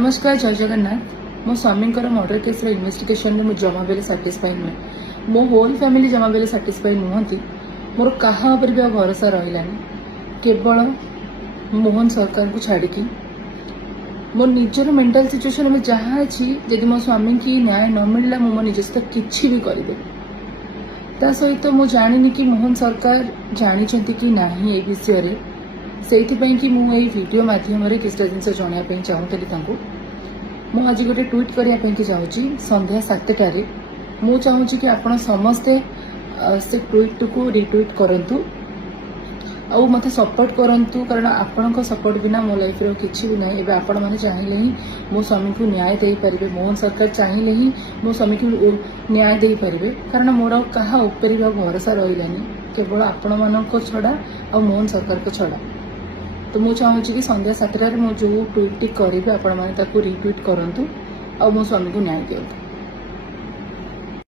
नमस्कार जय जगन्नाथ मो स्वामी मर्डर केस इन्वेस्टिगेशन में जमा बेले साटिस्फाई नुहे मो होल फैमिली जमा बेले साटिस्फाई नुहति मोर कहा भी भरोसा रहिलानी केवल मोहन सरकार को छाड़ी मो निजर मेंटल सिचुएशन में जहाँ अच्छी जदि मो स्वामी की न्याय न मिलला मो निज सहित किसी भी करदे ता सहित मु जानी कि मोहन सरकार जानी कि नहीं ये विषय से कि मुझे वीडियो मध्यम किसी जिनस जनवाई चाहूली मु आज गोटे ट्वीट करने चाहूँगी संध्या 7टारे मु चाहूँगी कि आपण समस्ते से ट्वीट को रिट्वीट करंतु आउ मत सपोर्ट करंतु कारण आपण सपोर्ट बिना मो लाइफ रो किछि भी नहीं एबे आपण माने चाहिए ही मो स्वामी को न्याय दे परिबे मोहन सरकार चाहिए ही मो स्वामी को न्याय दे परिबे कारण मोर कहा ऊपर भरोसा रहिलानी केवल आपण मानको छड़ा आ मोहन सरकार को छड़ा तो मुझे चाहूँगी कि संध्या 7टारे मु जो ट्वीट करी आपण माने ताको रिट्वीट करंतु आ मो स्वामी को न्याय दियंतु।